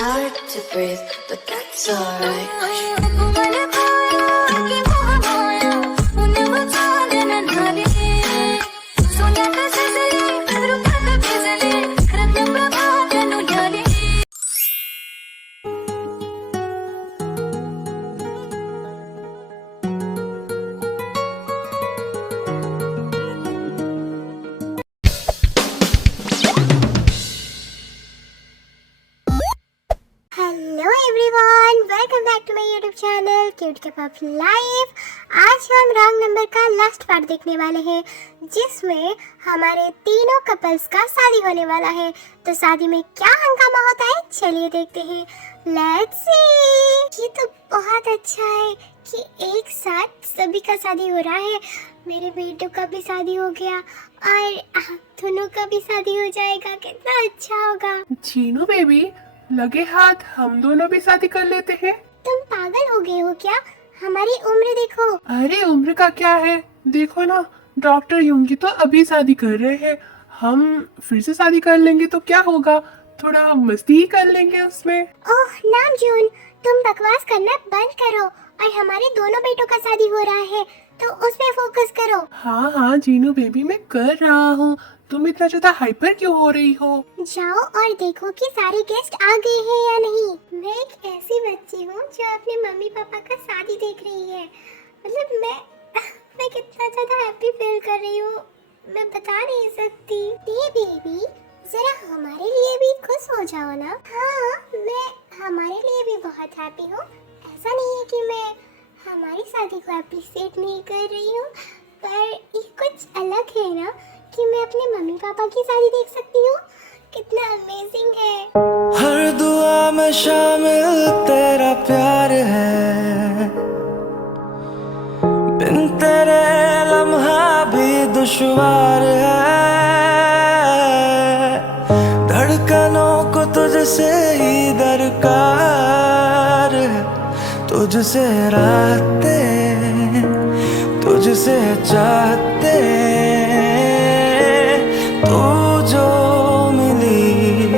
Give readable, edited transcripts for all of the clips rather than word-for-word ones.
hard to breathe, but that's alright. Hello everyone, welcome back to my YouTube channel cute के pop life. आज हम wrong number का last part देखने वाले हैं, जिसमें हमारे तीनों कपल्स का शादी होने वाला है। तो शादी में क्या हंगामा होता है, चलिए देखते हैं। Let's see. ये तो बहुत अच्छा है कि एक साथ सभी का शादी हो रहा है। मेरे बेटों का भी शादी हो गया और दोनों का भी शादी हो जाएगा। कितना अच्छा होगा। चीनू बेबी, लगे हाथ हम दोनों भी शादी कर लेते हैं। तुम पागल हो गए हो क्या? हमारी उम्र देखो। अरे उम्र का क्या है, देखो ना, डॉक्टर युंगी तो अभी शादी कर रहे हैं। हम फिर से शादी कर लेंगे तो क्या होगा, थोड़ा मस्ती ही कर लेंगे उसमें। ओह नामजून, तुम बकवास करना बंद करो और हमारे दोनों बेटों का शादी हो रहा है तो उसमें फोकस करो। हाँ हाँ जीनू बेबी, मैं कर रहा हूँ। तुम इतना ज्यादा हाइपर क्यों हो रही हो? जाओ और देखो कि सारे गेस्ट आ गए हैं या नहीं। मैं एक ऐसी बच्ची हूँ जो अपने मम्मी पापा का शादी देख रही है। मतलब मैं कितना ज्यादा हैप्पी फील कर रही हूँ, मैं बता नहीं सकती। ये बेबी, जरा हमारे लिए भी खुश हो जाओ ना। हाँ, मैं हमारे लिए भी बहुत हैप्पी हूँ। ऐसा नहीं है कि मैं हमारी शादी को अप्रिशिएट नहीं कर रही हूँ, पर ये कुछ अलग है ना कि मैं अपने मम्मी पापा की शादी देख सकती हूँ। कितना अमेजिंग है। हर दुआ में शामिल तेरा प्यार है, बिन तेरे लम्हा भी दुश्वार है। धड़कनों को तुझसे ही दरकार है, तुझसे रातें, तुझसे चाहते, तू जो मिली।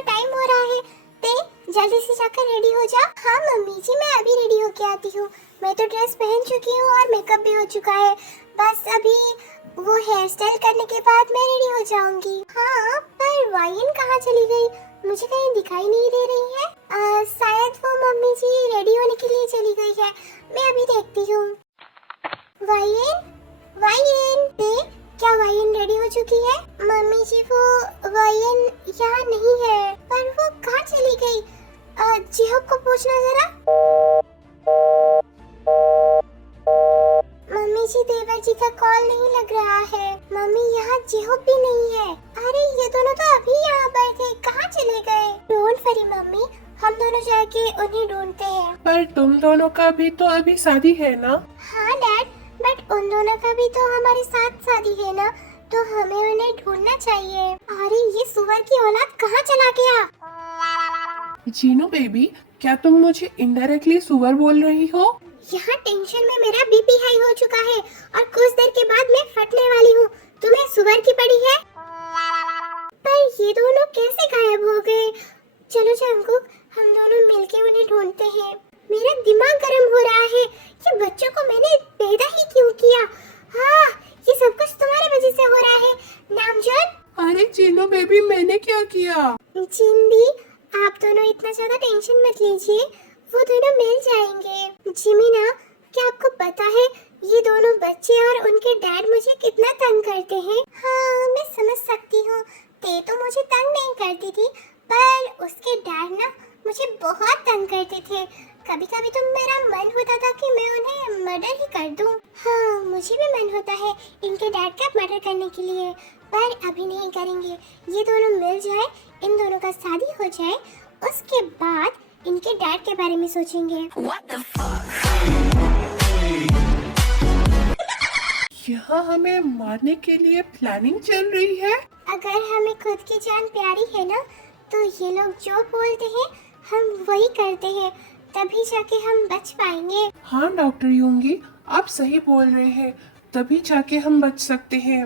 टाइम हो रहा है, ते जल्दी से जाकर रेडी हो जा। हाँ मम्मी जी, मैं अभी रेडी होके आती हूँ। मैं तो ड्रेस पहन चुकी हूँ और मेकअप भी हो चुका है। बस अभी वो हेयर स्टाइल करने के बाद मैं रेडी हो जाऊंगी। हाँ, पर वाइन कहाँ चली गई? मुझे कहीं दिखाई नहीं दे रही है। शायद वो मम्मी जी रेडी होने के लिए चली गई है। मैं अभी देखती हूँ। वाइन, वाइन, ते क्या वाइन रेडी हो चुकी है? मम्मी जी, वो वाइन यहाँ नहीं है, पर वो कहाँ चली गई? जिहोब को पूछना जरा। मम्मी जी, देवर जी का कॉल नहीं लग रहा है। मम्मी, यहाँ जिहोब भी नहीं है। अरे ये दोनों तो अभी यहाँ पर थे, कहाँ चले गए? डोंट वरी मम्मी, हम दोनों जाके उन्हें ढूंढते हैं। पर तुम दोनों का भी तो अभी शादी है ना? हाँ डैड, बट उन दोनों का भी तो हमारे साथ शादी है ना, तो हमें उन्हें ढूंढना चाहिए। अरे ये सुअर की औलाद कहाँ चला गया? जीनू बेबी, क्या तुम मुझे इनडायरेक्टली सुअर बोल रही हो? यहाँ टेंशन में मेरा बीपी हाई हो चुका है और कुछ देर के बाद मैं फटने वाली हूँ। तुम्हें सुअर की पड़ी है? पर ये दोनों कैसे गायब हो गए? चलो जंकुक, हम दोनों मिलके उन्हें ढूंढते हैं। मेरा दिमाग गर्म हो रहा है। ये बच्चों को मैंने पैदा ही क्यों किया? हाँ, ये सब कुछ तुम्हारी वजह से हो रहा है नामजन। अरे जीनू बेबी, मैंने क्या किया? जिंदी, आप दोनों इतना ज्यादा टेंशन मत लीजिए, वो दोनों मिल जाएंगे। जिमीना, क्या आपको पता है ये दोनों बच्चे और उनके डैड मुझे कितना तंग करते हैं? हाँ, मैं समझ सकती हूँ। ते तो मुझे तंग नहीं करती थी, पर उसके डैड ना मुझे बहुत तंग करते थे। कभी कभी तो मेरा मन होता था कि मैं उन्हें मर्डर ही कर दूं। हाँ, मुझे भी मन होता है इनके डैड का मर्डर करने के लिए, पर अभी नहीं करेंगे। ये दोनों मिल जाए, इन दोनों का शादी हो जाए, उसके बाद इनके डैड के बारे में सोचेंगे। यहाँ हमें मारने के लिए प्लानिंग चल रही है। अगर हमें खुद की जान प्यारी है ना, तो ये लोग जो बोलते हैं हम वही करते हैं। तभी जाके हम बच पाएंगे। हाँ डॉक्टर योंगी, आप सही बोल रहे हैं, तभी जाके हम बच सकते हैं।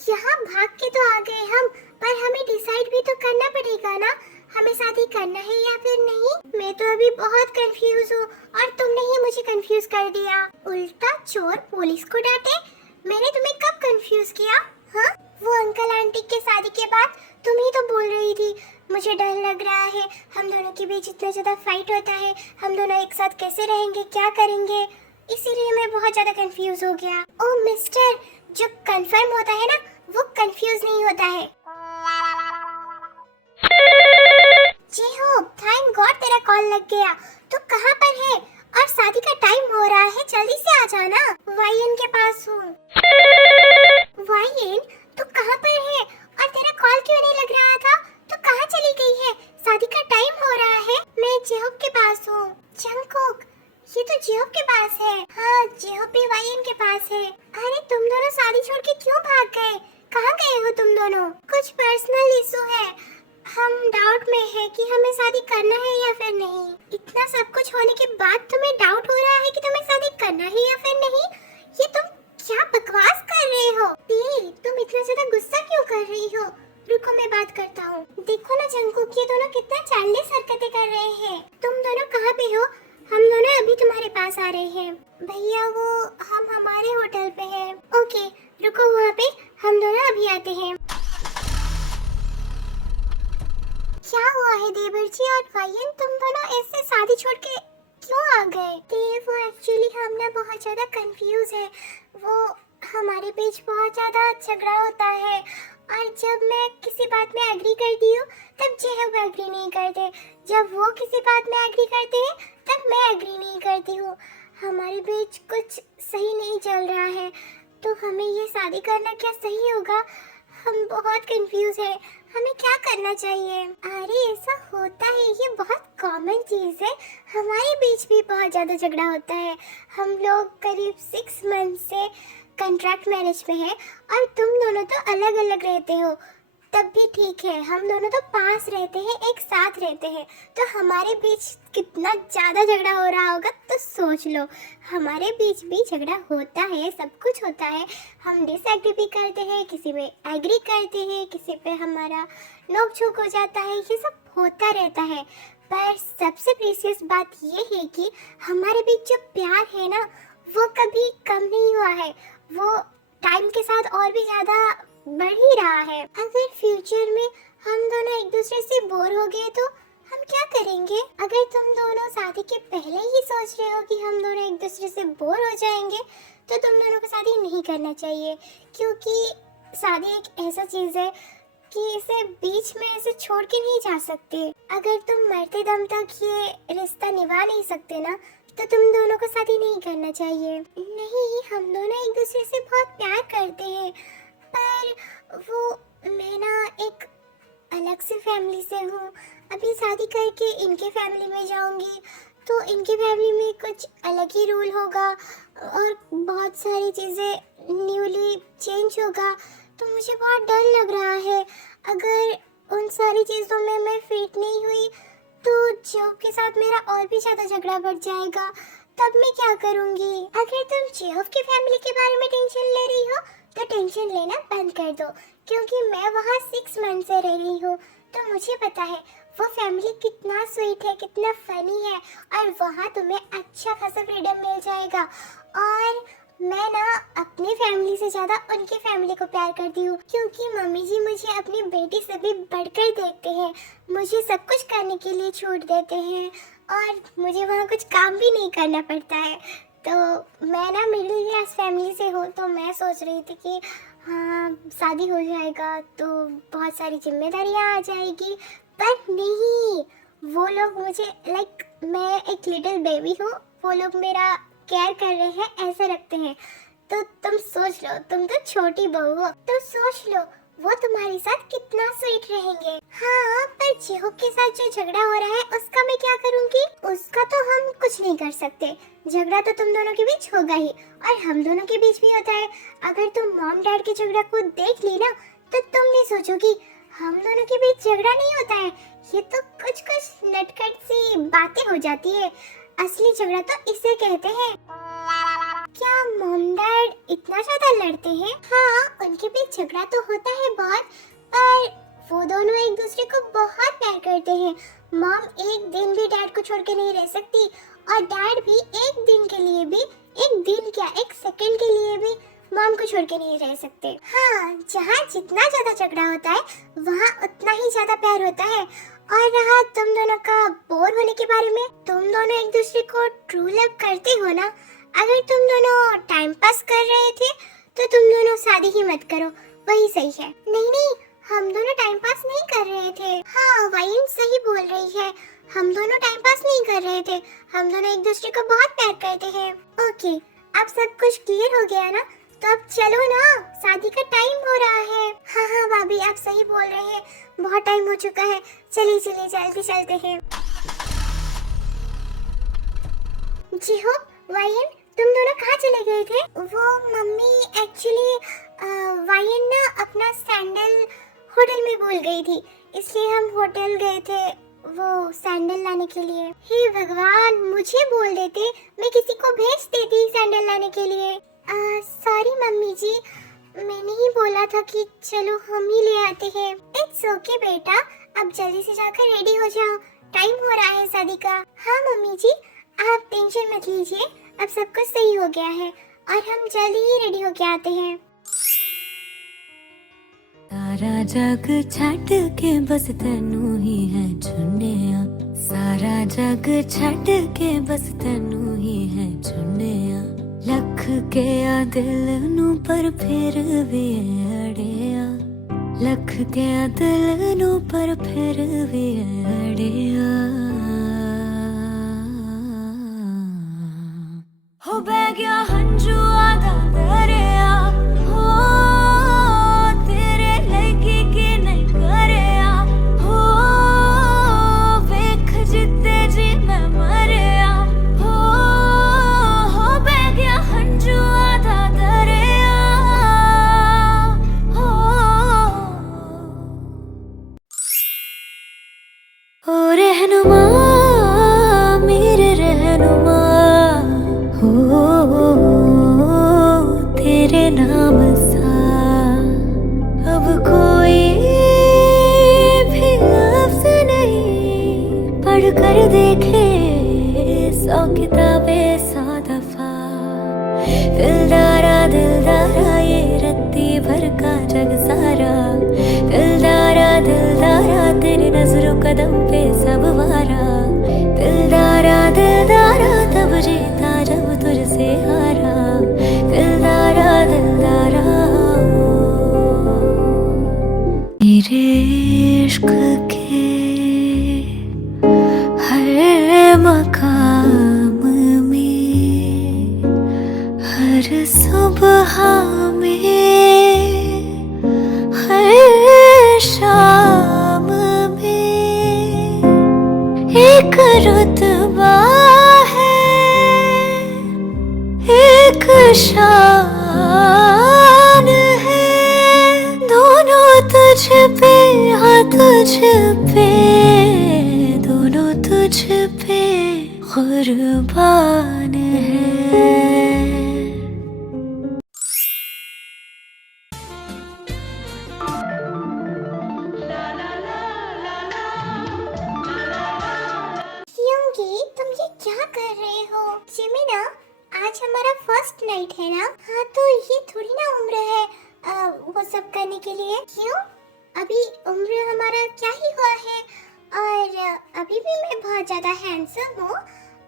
यहाँ भाग के तो आ गए हम, पर हमें डिसाइड भी तो करना पड़ेगा ना, हमें शादी करना है या फिर नहीं। मैं तो अभी बहुत कंफ्यूज हूँ और तुमने ही मुझे कंफ्यूज कर दिया। उल्टा चोर पुलिस को डांटे, मैंने तुम्हें कब कंफ्यूज किया? हाँ, वो अंकल आंटी के शादी के बाद तुम ही तो बोल रही थी मुझे डर लग रहा है, हम दोनों के बीच इतना ज्यादा फाइट होता है, हम दोनों एक साथ कैसे रहेंगे, क्या करेंगे, इसीलिए मैं बहुत ज्यादा कंफ्यूज हो गया। ओ मिस्टर, जो कंफर्म होता है ना वो कंफ्यूज नहीं होता है। जी हो, थैंक गॉड तेरा कॉल लग गया। तो कहाँ पर है और शादी का टाइम हो रहा है, जल्दी से आ जाना। वायन के पास हूँ। वायन, तू कहाँ पर है और तेरा कॉल क्यों नहीं लग रहा था? तो कहाँ चली गई है? शादी का टाइम हो रहा है। मैं जेहोब के पास हूँ। जंगकुक, ये तो जेहोब के पास है। हाँ, जेहोब भी वायन के पास है। अरे तुम दोनों शादी छोड़ के क्यों भाग गए? कहाँ गए हो तुम दोनों? कुछ पर्सनल इशू है, हम डाउट में है कि हमें शादी करना है या फिर नहीं। इतना सब कुछ होने के बाद तुम्हें डाउट हो रहा है कि तुम्हें शादी करना है या फिर नहीं? ये तुम क्या बकवास कर रहे हो? तुम इतना ज्यादा गुस्सा क्यों कर रही हो? रुको मैं बात करता हूँ। देखो ना जंगकुक, ये दोनों कितना चाइल्डिश हरकतें कर रहे हैं। तुम दोनों कहाँ पे हो? हम दोनों अभी तुम्हारे पास आ रहे हैं। भैया वो हम हमारे होटल पे हैं। ओके रुको, वहाँ पे हम दोनों अभी आते हैं। क्या हुआ है देवर जी और वायन, तुम दोनों ऐसे शादी छोड़ के क्यों आ गए? वो एक्चुअली हम ना बहुत ज्यादा कंफ्यूज है। वो हमारे बीच बहुत ज्यादा झगड़ा होता है और जब मैं किसी बात में एग्री करती हूँ तब जेहब एग्री नहीं करते, जब वो किसी बात में एग्री करते हैं तब मैं एग्री नहीं करती हूँ। हमारे बीच कुछ सही नहीं चल रहा है, तो हमें ये शादी करना क्या सही होगा? हम बहुत कंफ्यूज है, हमें क्या करना चाहिए? अरे ऐसा होता है, ये बहुत कॉमन चीज है, हमारे बीच भी बहुत ज्यादा झगड़ा होता है। हम लोग करीब 6 मंथ से कॉन्ट्रैक्ट मैरिज में है और तुम दोनों तो अलग अलग रहते हो, तब भी ठीक है। हम दोनों तो पास रहते हैं, एक साथ रहते हैं, तो हमारे बीच कितना ज़्यादा झगड़ा हो रहा होगा तो सोच लो। हमारे बीच भी झगड़ा होता है, सब कुछ होता है, हम डिसएग्री भी करते हैं, किसी में एग्री करते हैं, किसी पे हमारा नोक झोंक हो जाता है, ये सब होता रहता है। पर सबसे प्रीशियस बात ये है कि हमारे बीच जो प्यार है ना वो कभी कम नहीं हुआ है, वो टाइम के साथ और भी ज़्यादा बढ़ ही रहा है। अगर फ्यूचर में हम दोनों एक दूसरे से बोर हो गए तो हम क्या करेंगे? अगर तुम दोनों शादी के पहले ही सोच रहे हो कि हम दोनों एक दूसरे से बोर हो जाएंगे तो तुम दोनों को शादी नहीं करना चाहिए, क्योंकि शादी एक ऐसा चीज़ है कि इसे बीच में ऐसे छोड़ के नहीं जा सकते। अगर तुम मरते दम तक ये रिश्ता निभा नहीं सकते ना तो तुम दोनों को शादी नहीं करना चाहिए। नहीं, हम दोनों एक दूसरे से बहुत प्यार करते हैं, पर वो मैं ना एक अलग से फैमिली से हूँ। अभी शादी करके इनके फैमिली में जाऊँगी तो इनके फैमिली में कुछ अलग ही रूल होगा और बहुत सारी चीज़ें न्यूली चेंज होगा, तो मुझे बहुत डर लग रहा है। अगर उन सारी चीज़ों में मैं फिट नहीं हुई तो जेहोब के साथ मेरा और भी ज़्यादा झगड़ा बढ़ जाएगा, तब मैं क्या करूँगी? अगर तुम जेहोब की फैमिली के बारे में टेंशन ले रही हो तो टेंशन लेना बंद कर दो, क्योंकि मैं वहाँ 6 मंथ से रह रही हूँ, तो मुझे पता है वो फैमिली कितना स्वीट है, कितना फनी है, और वहाँ तुम्हें अच्छा खासा फ्रीडम मिल जाएगा। और मैं ना अपनी फैमिली से ज़्यादा उनकी फैमिली को प्यार करती हूँ, क्योंकि मम्मी जी मुझे अपनी बेटी से भी बढ़कर देखते हैं, मुझे सब कुछ करने के लिए छूट देते हैं और मुझे वहाँ कुछ काम भी नहीं करना पड़ता है। तो मैं ना मिडिल क्लास फैमिली से हूँ, तो मैं सोच रही थी कि हाँ शादी हो जाएगा तो बहुत सारी जिम्मेदारियाँ आ जाएगी, पर नहीं, वो लोग मुझे लाइक मैं एक लिटिल बेबी हूँ, वो लोग मेरा केयर कर रहे हैं, ऐसे रखते हैं। तो तुम सोच लो, तुम तो छोटी बहू हो, तो सोच लो वो तुम्हारे साथ कितना स्वीट रहेंगे। हाँ, पर जेहोब के साथ जो झगड़ा हो रहा है उसका मैं क्या करूँगी? उसका तो हम कुछ नहीं कर सकते, झगड़ा तो तुम दोनों के बीच होगा ही और हम दोनों के बीच भी होता है। अगर तुम मॉम डैड के झगड़ा को देख ली ना तो तुम भी सोचोगी हम दोनों के बीच झगड़ा नहीं होता है, ये तो कुछ कुछ नटखट सी बातें हो जाती है, असली झगड़ा तो इसे कहते हैं। क्या मॉम डैड इतना ज्यादा लड़ते हैं? हाँ, उनके बीच झगड़ा तो होता है बहुत, पर वो दोनों एक दूसरे को बहुत प्यार करते हैं। मॉम एक दिन भी डैड को छोड़ के नहीं रह सकती, और डैड भी एक दिन के लिए भी, एक दिन क्या एक सेकंड के लिए भी मॉम को छोड़ के नहीं रह सकते। हाँ, जहाँ जितना ज्यादा झगड़ा होता है वहाँ उतना ही ज्यादा प्यार होता है। और रहा तुम दोनों का बोर होने के बारे में, तुम दोनों एक दूसरे को ट्रू लव करते हो ना। अगर तुम दोनों टाइम पास कर रहे थे तो तुम दोनों शादी ही मत करो, वही सही है। नहीं नहीं, हम दोनों टाइम पास नहीं कर रहे थे। हाँ, वाइन सही बोल रही है, हम दोनों टाइम पास नहीं कर रहे थे, हम दोनों एक दूसरे को बहुत प्यार करते हैं। ओके, अब सब कुछ क्लियर हो गया ना, तो अब चलो ना, शादी का टाइम हो रहा है। हाँ हाँ भाभी, आप सही बोल रहे हैं, बहुत टाइम हो चुका है, चलिए चलिए जल्दी चलते हैं। जी हो, वाइन तुम दोनों कहाँ चले गए थे? वो मम्मी एक्चुअली वाइन ना अपना सैंडल होटल में भूल गई थी, इसलिए हम होटल गए थे वो सैंडल लाने के लिए। हे भगवान, मुझे बोल देते, मैं किसी को भेज देती सैंडल लाने के लिए। सॉरी मम्मी जी, मैंने ही बोला था कि चलो हम ही ले आते हैं। इट्स ओके बेटा, अब जल्दी से जाकर रेडी हो जाओ, टाइम हो रहा है शादी का। हाँ मम्मी जी, आप टेंशन मत लीजिए, अब सब कुछ सही हो गया है और हम जल्दी ही रेडी होके आते हैं। सारा जग छੱਡ के बस तैनू ही है चुनिया, सारा जग छੱਡ के बस तैनू ही है चुनिया। लख के आ दिल नू पर फिर भी अड़िया, लख के आ दिल नू पर फिर भी अड़िया। हो बह गया हंजू आदा दरिया, हो तेरे लगी कि नहीं करया, हो वेख जिते जी मैं मरिया, हो बह गया हंजू आदा दरिया, हो रहनुमा मेरे रहनुमा, हो तेरे नाम सा अब कोई भी लफ्ज़ नहीं, पढ़ कर देखे 100 किताबें 100 दफा। दिलदारा दिलदारा ये रत्ती भर का जग सारा, दिलदारा दिलदारा तेरी नजरों कदम पे सब वारा। दिलदारा दिलदारा तब जीता जब तुझसे हारा, दिलदारा दिलदारा। मेरे इश्क के हर मकाम में, हर सुबह में, हर शाम में एक रुतबा है, एक शान है, दोनों तुझ पे, हाँ तुझ पे, दोनों तुझ पे कुर्बान है। युंगी, तुम ये क्या कर रहे हो? जिमिना, आज हमारा फर्स्ट नाइट है ना? हाँ, तो ये थोड़ी ना उम्र है वो सब करने के लिए। क्यों? अभी उम्र हमारा क्या ही हुआ है, और अभी भी मैं बहुत ज्यादा हैंडसम हूँ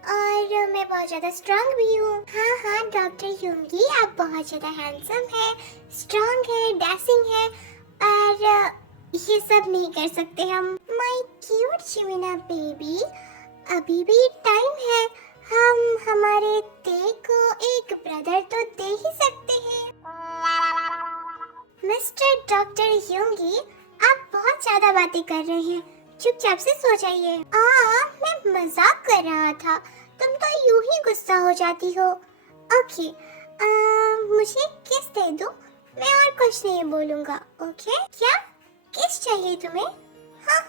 और मैं बहुत ज्यादा स्ट्रांग भी हूँ। हाँ हाँ डॉक्टर युंगी, आप बहुत ज्यादा हैंडसम है, स्ट्रांग है, डैशिंग है, और ये सब नहीं कर सकते हम। माय क्यूट जिमिना बेबी, अभी भी टाइम है, हम हमारे ते को एक ब्रदर तो दे ही सकते हैं। मिस्टर डॉक्टर युंगी, आप बहुत ज्यादा बातें कर रहे हैं, चुपचाप से सो जाइए। मैं मजाक कर रहा था, तुम तो यूं ही गुस्सा हो जाती हो। ओके, मुझे किस दे दो, मैं और कुछ नहीं बोलूँगा। ओके, क्या किस चाहिए तुम्हें? हाँ,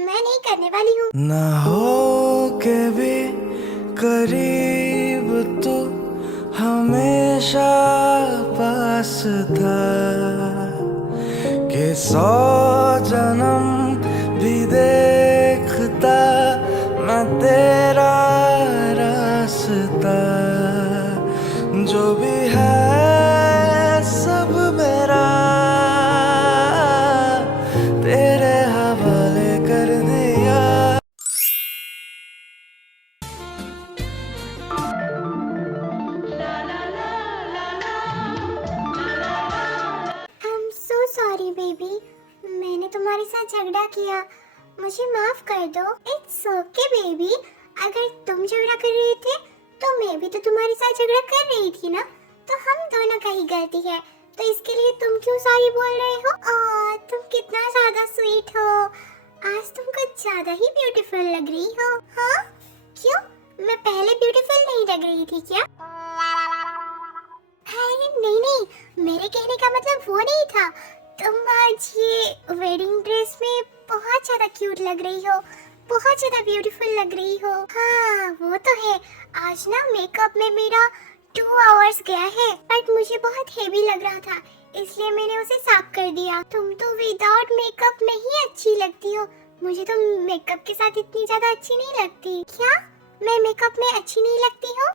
मैं नहीं करने वाली हूँ। ना हो के भी करीब तो हमेशा पास था कि 100 जन्म भी देखता मैं तेरा रास्ता, जो भी है सब मेरा तेरे हवाले कर दिया। I'm so sorry baby, मैंने तुम्हारे साथ झगड़ा किया, मुझे माफ कर दो। It's okay baby, अगर तुम झगड़ा कर रहे थे तो मैं भी तो तुम्हारे साथ झगड़ा कर रही थी ना, तो हम दोनों का ही गलती है, तो इसके लिए तुम क्यों सॉरी बोल रहे हो? तुम कितना ज्यादा स्वीट हो, आज तुम कुछ ज्यादा ही ब्यूटीफुल लग रही हो। हाँ क्यों, मैं पहले ब्यूटीफुल नहीं लग रही थी क्या? अरे नहीं, मेरे कहने का मतलब वो नहीं था। तुम आज ये वेडिंग ड्रेस में बहुत ज्यादा क्यूट लग रही हो, बहुत ज्यादा ब्यूटीफुल लग रही हो। हाँ वो तो है, आज ना मेकअप में मेरा 2 आवर्स गया है, बट मुझे बहुत हेवी लग रहा था, इसलिए मैंने उसे साफ कर दिया। तुम तो विदाउट मेकअप में ही अच्छी लगती हो, मुझे तो मेकअप के साथ इतनी ज्यादा अच्छी नहीं लगती। क्या मैं मेकअप में अच्छी नहीं लगती हूँ?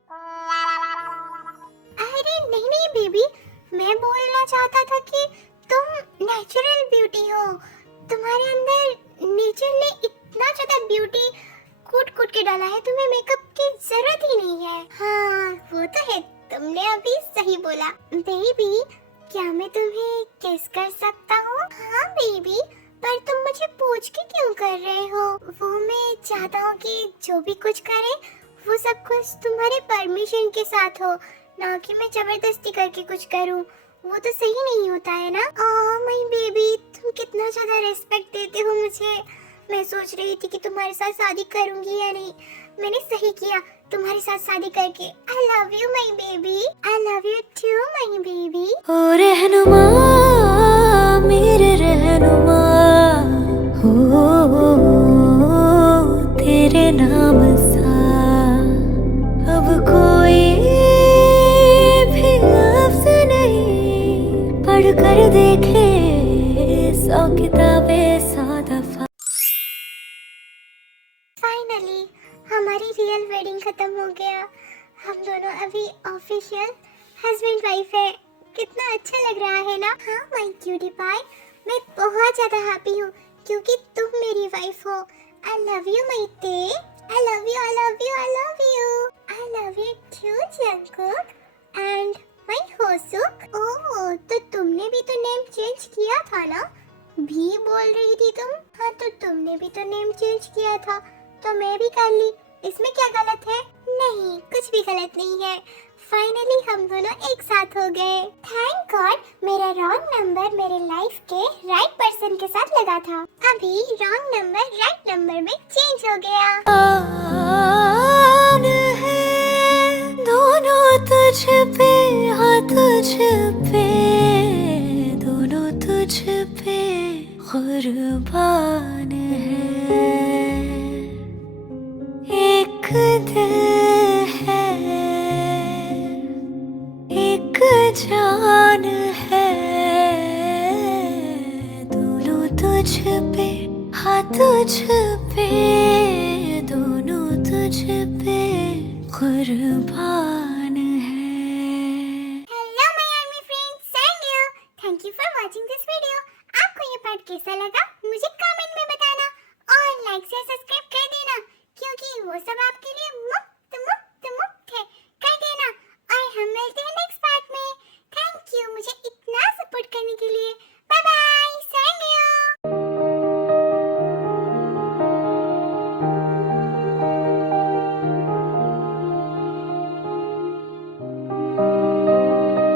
अरे नहीं बेबी, मैं बोलना चाहता था कि तुम नेचुरल ब्यूटी हो, तुम्हारे अंदर नेचर ने इतना ज्यादा ब्यूटी कूट के डाला है, तुम्हें मेकअप की जरूरत ही नहीं है। हाँ वो तो है, तुमने अभी सही बोला। बेबी क्या मैं तुम्हें किस कर सकता हूँ? हाँ बेबी, पर तुम मुझे पूछ के क्यों कर रहे हो? वो मैं चाहता हूँ कि जो भी कुछ करे वो सब कुछ तुम्हारे परमिशन के साथ हो, ना कि मैं जबरदस्ती करके कुछ करूं, वो तो सही नहीं होता है ना। माय बेबी, तुम कितना ज्यादा रिस्पेक्ट देते हो मुझे। मैं सोच रही थी कि तुम्हारे साथ शादी करूंगी या नहीं, मैंने सही किया तुम्हारे साथ शादी करके। I love you my baby, I love you too my baby. ओ रहनुमा मेरे रहनुमा, हो तेरे नाम सा अब कोई भी लफ्ज नहीं, पढ़ कर देखे 100 किताबें 100 दफा। फाइनली हमारी रियल वेडिंग खत्म हो गया, हम दोनों अभी ऑफिशियल हस्बैंड वाइफ है। कितना अच्छा लग रहा है ना? हाँ माय क्यूटी पाई, मैं बहुत ज्यादा हैप्पी हूँ क्योंकि तुम मेरी वाइफ हो। आई love you my Tae, I love you, I love you, I love you, I love you to Jungkook and my Hoseok. Oh तो तुमने भी तो नेम चेंज किया था ना? भी बोल रही थी तुम। हाँ तो तुमने भी तो नेम चेंज किया था, तो मैं भी कर ली, इसमें क्या गलत है? नहीं कुछ भी गलत नहीं है, फाइनली हम दोनों एक साथ हो गए। थैंक गॉड मेरा रॉन्ग नंबर मेरे लाइफ के राइट पर्सन के साथ लगा था, अभी रॉन्ग नंबर राइट नंबर में चेंज हो गया। आन है दोनों तुझ पे, हाँ तुझ पे, दोनों तुझ पे कुर्बान है। एक दिल है, एक जान है, दोनों तुझ पे, हाँ तुझ पे, दोनों तुझ पे कुर्बान है। Hello my army friends, thank you for watching this video. आपको ये पार्ट कैसा लगा